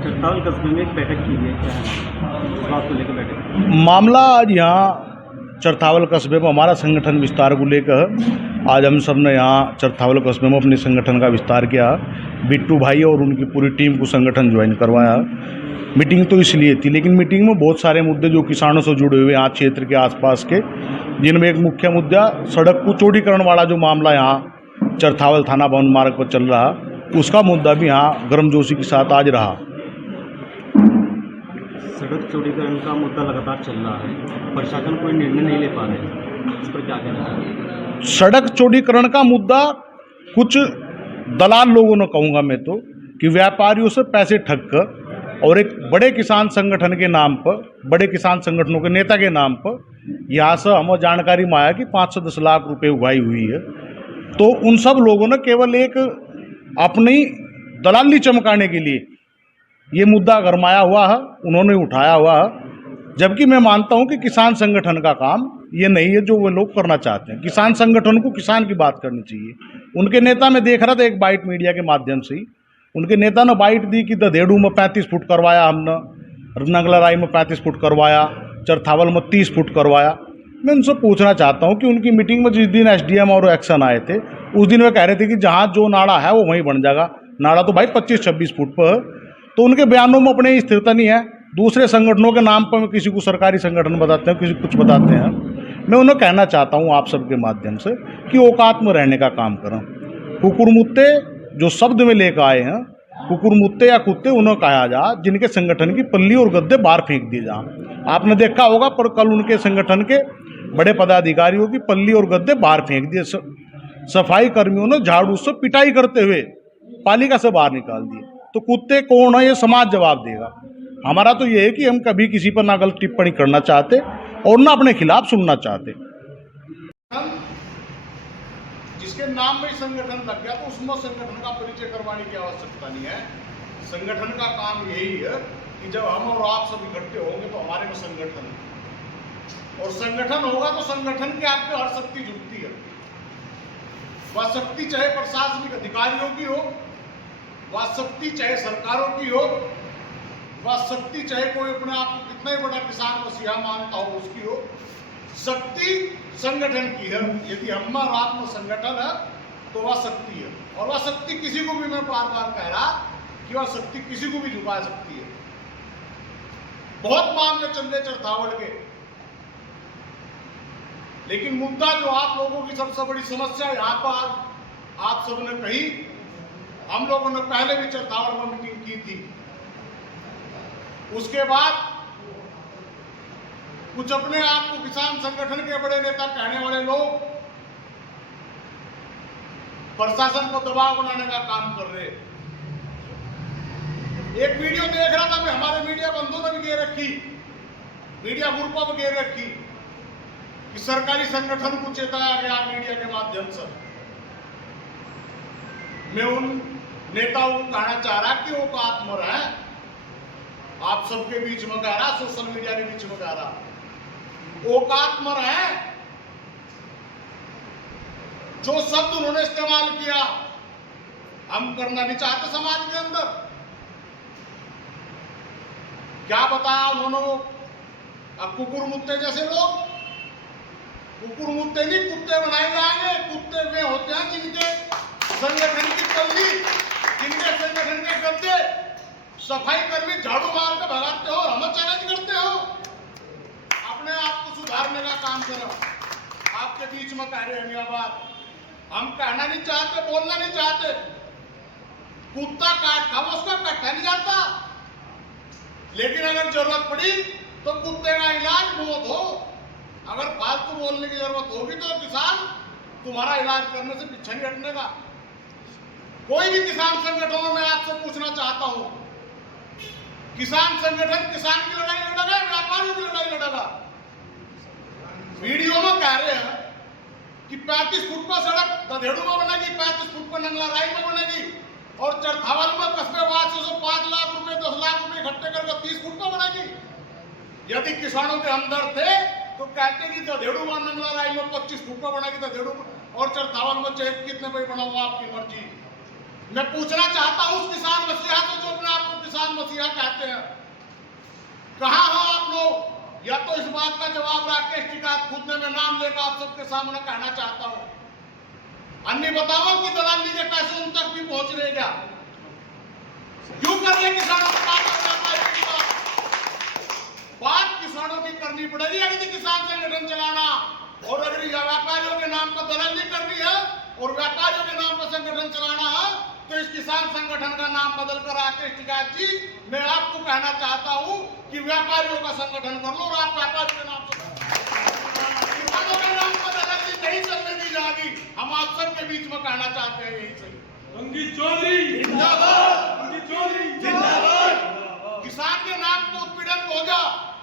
चरथावल कस्बे में एक बैठक की है, क्या है इस बात को लेकर बैठक? मामला आज यहाँ चरथावल कस्बे में हमारा संगठन विस्तार को लेकर आज हम सब ने यहाँ चरथावल कस्बे में अपने संगठन का विस्तार किया। बिट्टू भाई और उनकी पूरी टीम को संगठन ज्वाइन करवाया। मीटिंग तो इसलिए थी, लेकिन मीटिंग में बहुत सारे मुद्दे जो किसानों से जुड़े हुए यहाँ क्षेत्र के आसपास के, जिनमें एक मुख्य मुद्दा सड़क को चौड़ीकरण वाला जो मामला यहाँ चरथावल थाना भवन मार्ग पर चल रहा, उसका मुद्दा भी यहाँ गर्मजोशी के साथ आज रहा। सड़क चौड़ीकरण का मुद्दा लगातार चल रहा है, प्रशासन कोई निर्णय नहीं ले पा रहे हैं, इस पर क्या कहना है? सड़क चौड़ीकरण का मुद्दा कुछ दलाल लोगों ने, कहूँगा मैं तो, कि व्यापारियों से पैसे ठग कर और एक बड़े किसान संगठन के नाम पर, बड़े किसान संगठनों के नेता के नाम पर यहाँ से हमें जानकारी में आया कि 5 से 10 लाख रुपए उगाई हुई है। तो उन सब लोगों ने केवल एक अपनी दलाली चमकाने के लिए ये मुद्दा गरमाया हुआ है, उन्होंने उठाया हुआ है। जबकि मैं मानता हूं कि किसान संगठन का काम ये नहीं है जो वो लोग करना चाहते हैं। किसान संगठन को किसान की बात करनी चाहिए। उनके नेता में देख रहा था एक बाइट मीडिया के माध्यम से ही, उनके नेता ने बाइट दी कि ददेड़ू में 35 फुट करवाया हमने, नगलराई में 35 फुट करवाया, चरथावल में 30 फुट करवाया। मैं उनसे पूछना चाहता हूं कि उनकी मीटिंग में जिस दिन एसडीएम और एक्शन आए थे, उस दिन वे कह रहे थे कि जहाँ जो नाड़ा है वो वहीं बन जाएगा। नाड़ा तो भाई 25-26 फुट पर, तो उनके बयानों में अपने स्थिरता नहीं है। दूसरे संगठनों के नाम पर किसी को सरकारी संगठन बताते हैं, किसी कुछ बताते हैं। मैं उन्हें कहना चाहता हूं आप सबके माध्यम से कि औकात में रहने का काम करें। कुकुरमुत्ते जो शब्द में लेकर आए हैं, कुकुरमुत्ते या कुत्ते उन्हें कहा जा जिनके संगठन की पल्ली और गद्दे बाहर फेंक दिए जा। आपने देखा होगा पर कल उनके संगठन के बड़े पदाधिकारियों की पल्ली और गद्दे बाहर फेंक दिए। सफाई कर्मियों ने झाड़ू से पिटाई करते हुए पालिका से बाहर निकाल दिए। तो कुत्ते कौन है ये समाज जवाब देगा। हमारा तो ये है कि हम कभी किसी पर ना गलत टिप्पणी करना चाहते और ना अपने खिलाफ सुनना चाहते। जिसके नाम में संगठन लग गया तो उसमें संगठन का परिचय करवाने की आवश्यकता नहीं है। संगठन का काम यही है कि जब हम और आप सब इकट्ठे होंगे तो हमारे में संगठन है, और संगठन होगा तो संगठन की आपकी हर शक्ति जुटती है। वह शक्ति चाहे प्रशासनिक अधिकारियों की हो, वह शक्ति चाहे सरकारों की हो, वह शक्ति चाहे कोई अपने आप को कितना ही बड़ा किसान मसीहा मानता हो उसकी हो। शक्ति संगठन की है। यदि हम और आप में संगठन है तो वह शक्ति है, और वह शक्ति किसी को भी, मैं बार बार कह रहा कि वह शक्ति किसी को भी झुका सकती है। बहुत मामले चल रहे चरथावल के, लेकिन मुद्दा जो आप लोगों की सबसे बड़ी समस्या यहाँ पर आप सबने कही, हम लोगों ने पहले भी चरथावल में मीटिंग की थी। उसके बाद कुछ अपने आप को किसान संगठन के बड़े नेता कहने वाले लोग प्रशासन को दबाव बनाने का काम कर रहे। एक वीडियो देख रहा था मैं, हमारे मीडिया बंधुओं ने भी घेर रखी, मीडिया ग्रुपों में घेर रखी कि सरकारी संगठन को चेताया गया मीडिया के माध्यम से। मैं उन नेताओं को कहना चाह रहा कि वो आत्मर है, आप सबके बीच में कह रहा, सोशल मीडिया के बीच में कह रहा, औकात में रहे। जो शब्द उन्होंने इस्तेमाल किया हम करना नहीं चाहते समाज के अंदर। क्या बताया उन्होंने? वो अब कुकुरमुत्ते जैसे लोग, कुकुरमुत्ते नहीं कुत्ते बनाए जाएंगे। कुत्ते वे होते हैं जिनके संगठन की पल्ली, जिनके संगठन के गद्दे सफाई कर्मी झाड़ू मार के भगाते हो, हमें चैलेंज करते हो। अपने आप को सुधारने का काम करो। आपके बीच में कह रहे हैं यह बात, हम कहना नहीं चाहते, बोलना नहीं चाहते। कुत्ता काट खा, उसका कट्टा नहीं जाता, लेकिन अगर जरूरत पड़ी तो कुत्ते का इलाज मौत हो। अगर फालतू बोलने की जरूरत होगी तो किसान तुम्हारा इलाज करने से पीछे नहीं हटने का। कोई भी किसान संगठनों में आपसे पूछना चाहता हूं, किसान संगठन किसान की लड़ाई लड़ेगा, व्यापारियों की लड़ाई लड़ेगा? वीडियो में कह रहे हैं कि 35 फुट पर सड़क ददेड़ू में बनेगी, 35 फुट पर नंगलाराई में बनेगी, और चरथावल में कस्बेवासियों से 5 लाख रुपए 10 लाख रुपए इकट्ठे करके 30 फुट पर बनेगी। यदि किसानों के हमदर्द थे तो कहते कि ददेड़ू में नंगलाराई में 25 फुट पर बनेगी, ददेड़ू और चरथावल में चाहे कितने पे बनाऊंगा, आपकी मर्जी। मैं पूछना चाहता हूं उस किसान मसीहा को जो अपने आप को किसान मसीहा क्या कहते हैं, कहाँ हो आप लोग? या तो इस बात का जवाब राकेश टिकैत खुद ने मैं नाम लेकर आप सबके सामने कहना चाहता हूं। अन्य बताओ कि दलाली के पैसे उन तक भी पहुंच रहे क्या? क्यों कर रहे किसानों की बात किसानों की करनी पड़ेगी यदि किसान संगठन चलाना, और अगर व्यापारियों के नाम पर दलाली करनी है और व्यापारियों के नाम पर संगठन चलाना है, तो इस किसान संगठन का नाम बदलकर राकेश टिकैत जी, मैं आपको कहना चाहता हूं कि व्यापारियों का संगठन कर लो और आप व्यापारियों के नाम से किसानों के नाम पर दलाली नहीं चलने दी जाएगी। हम आप सबके बीच में कहना चाहते हैं यही सही। रंजीत चौधरी जिंदाबाद, रंजीत चौधरी जिंदाबाद। किसान के नाम पर उत्पीड़न हो जा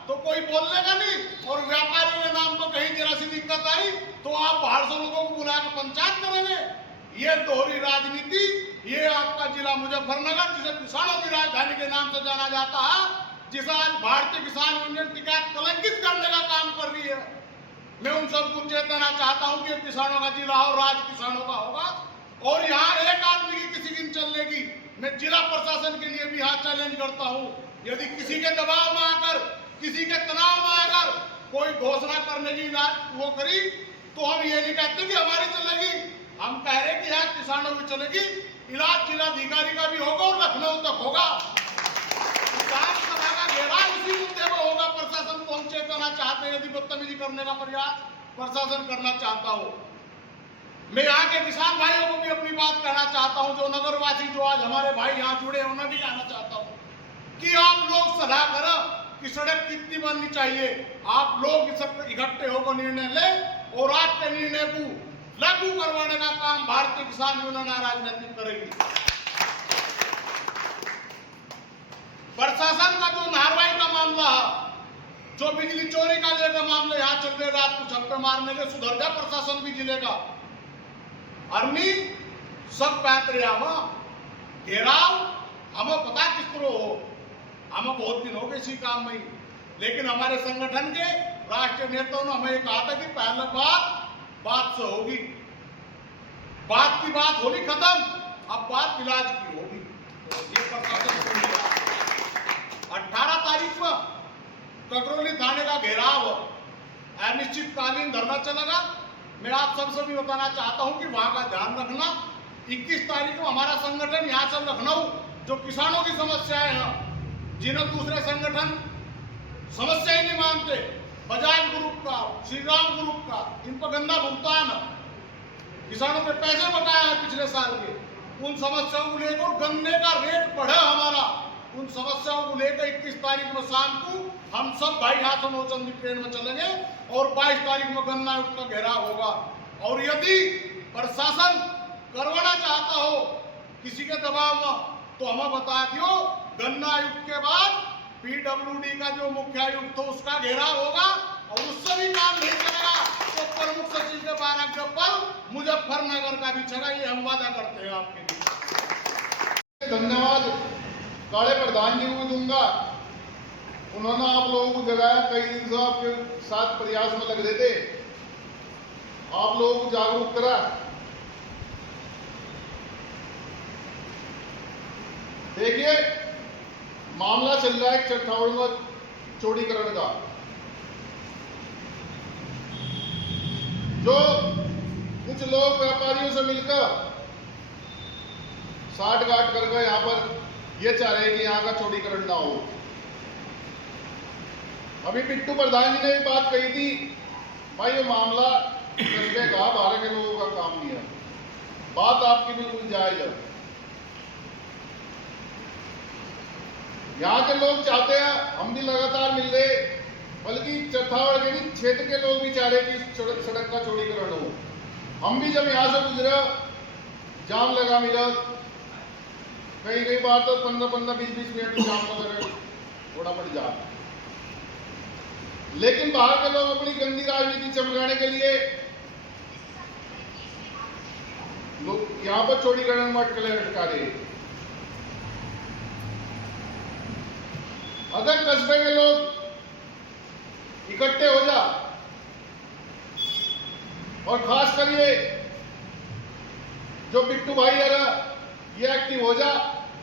तो कोई बोलने का नहीं, और व्यापारियों के नाम पर कहीं जरा सी दिक्कत आई तो आप बाहर से लोगों को बुला के पंचायत करेंगे। ये दोहरी राजनीति, ये आपका जिला मुजफ्फरनगर, जिसे किसानों की राजधानी के नाम से जाना जाता है, जिसे आज भारतीय किसान यूनियन टिकैत कलंकित करने का काम कर रही है। मैं उन सबको चेतना चाहता हूं कि किसानों का जिला और राज किसानों का होगा, और यहाँ एक आदमी की किसी दिन चलेगी। मैं जिला प्रशासन के लिए भी यहाँ चैलेंज करता हूँ, यदि किसी के दबाव में आकर, किसी के तनाव में आकर कोई घोषणा करने की वो करी, तो हम ये नहीं कहते कि हमारी चलेगी, हम कह रहे कि यहाँ किसानों की चलेगी। इलाज जिलाधिकारी का भी होगा और लखनऊ तक होगा। किसान सभा का घेराव इसी मुद्दे पर होगा। प्रशासन को हम चेतना चाहते हैं, यदि बदतमीजी करने का प्रयास प्रशासन करना चाहता हो। मैं यहाँ के किसान भाइयों को भी अपनी बात कहना चाहता हूँ, जो नगरवासी, जो आज हमारे भाई यहाँ जुड़े हैं, उन्हें भी कहना चाहता हूँ कि आप लोग सलाह करें कि सड़क कितनी बननी चाहिए। आप लोग इकट्ठे होकर निर्णय ले और आपके निर्णय को लागू करवाने का काम भारतीय किसान यूनियन राजनीति करेगी। प्रशासन का जो नारवाई का मामला है, जो बिजली चोरी का लेकर मामले यहाँ चल रहे, रात को छप्पे मारने के, सुधर जा प्रशासन भी जिले का। अर्मी सब पैतरे घेराव हमें पता किस तरह हो, हमें बहुत दिन हो गए इसी काम में, लेकिन हमारे संगठन के राष्ट्रीय नेताओं ने हमें कहा था कि पहले बात से होगी, बात की बात होगी खत्म, अब बात इलाज की होगी। ये प्रशासन 18 तारीख में ककरौली थाने का घेराव अनिश्चितकालीन धरना चलेगा। मैं आप सबसे भी बताना चाहता हूं कि वहां का ध्यान रखना। 21 तारीख को हमारा संगठन यहां से लखनऊ, जो किसानों की समस्याएं हैं, जिन्हें दूसरे संगठन समस्या ही नहीं मानते, बजाज ग्रुप का, श्री राम ग्रुप का, इन पर गंदा भुगतान, किसानों पे पैसे बकाया है पिछले साल के, उन समस्याओं को लेकर गन्ने का रेट बढ़ा हमारा, उन समस्याओं को लेकर 21 तारीख में शाम को हम सब भाई यहाँ से नौचंदी ट्रेन में चलेंगे और 22 तारीख में गन्ना आयुक्त का घेराव होगा। और यदि प्रशासन करवाना चाहता हो किसी के दबाव में, तो हमें बता दियो, गन्ना आयुक्त के बाद PWD का जो मुख्य आयुक्त हो उसका घेराव होगा, और उससे भी काम नहीं चलेगा तो प्रमुख सचिव के बारह पर मुजफ्फरनगर का भी चला। ये हम वादा करते हैं आपके लिए। धन्यवाद काले प्रधान जी को दूंगा, उन्होंने आप लोगों को जगाया, कई दिन से आपके साथ प्रयास में लग रहे थे, आप लोगों को जागरूक करा। देखिए मामला चल रहा है चट्टावड़ में चौड़ीकरण का, जो कुछ लोग व्यापारियों से मिलकर साठ-गांठ करके यहाँ पर ये चाह रहे हैं कि यहाँ का चौड़ीकरण ना हो। अभी बिट्टू प्रधान जी ने एक बात कही थी, भाई ये मामला कस्बे का 12 के लोगों का काम नहीं है, बात आपकी बिल्कुल जायज है। यहाँ के लोग चाहते हैं, हम भी लगातार मिल रहे, बल्कि चट्टावड़ के नहीं क्षेत्र के लोग भी चाह रहे कि सड़क का चौड़ीकरण हो। हम भी जब यहाँ से गुजरे, जाम लगा मिला, कई बार तो 15-20 मिनट जाम लगा थोड़ा पड़ जा। लेकिन बाहर के लोग अपनी गंदी राजनीति चमकाने के लिए लोग यहाँ पर चौड़ीकरण में अटकलें लटका रहे। अगर कस्बे के लोग इकट्ठे हो जा और खास कर ये जो बिट्टू भाई है ना, ये एक्टिव हो जा,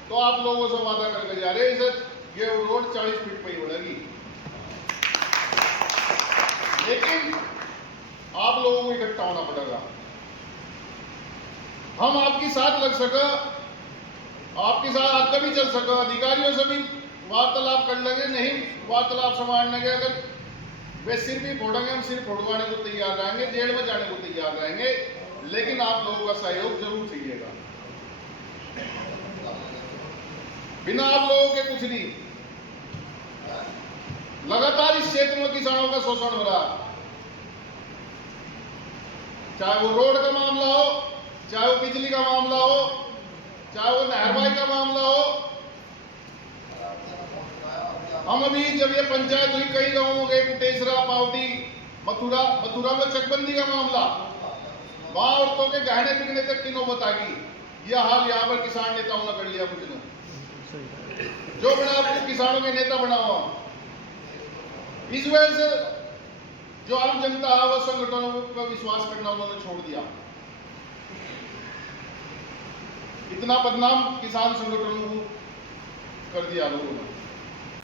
तो आप लोगों से वादा करके जा रहे हैं, इसे ये रोड 40 फीट पे ही बढ़ेगी। लेकिन आप लोगों को इकट्ठा होना पड़ेगा। हम आपके साथ लग सका, आपके साथ आगे भी चल सका, अधिकारियों से भी वार्तालाप कर लेंगे, नहीं वार्तालाप संभालने के अगर वे सिर भी फोड़ेंगे, हम सिर फोड़वाने को तैयार रहेंगे, जेल में जाने को तैयार रहेंगे, लेकिन आप लोगों का सहयोग जरूर चाहिएगा। बिना आप लोगों के कुछ नहीं। लगातार इस क्षेत्र में किसानों का शोषण हो रहा, चाहे वो रोड का मामला हो, चाहे वो बिजली का मामला हो, चाहे वो नहरवाई का मामला हो। हम अभी जब ये पंचायत हुई, कई गांवों में गए, कुटेसरा, पावटी, मथुरा में चकबंदी का मामला, वहां औरतों के गहने बिकने तक की नौबत आ गई। यह हाल यहाँ पर किसान नेताओं ने कर लिया कुछ ने, जो बना आपको किसानों के नेता बना हुआ। इस वजह से जो आम जनता है वह संगठनों पर विश्वास करना उन्होंने छोड़ दिया। इतना बदनाम किसान संगठनों को कर दिया लोगों ने।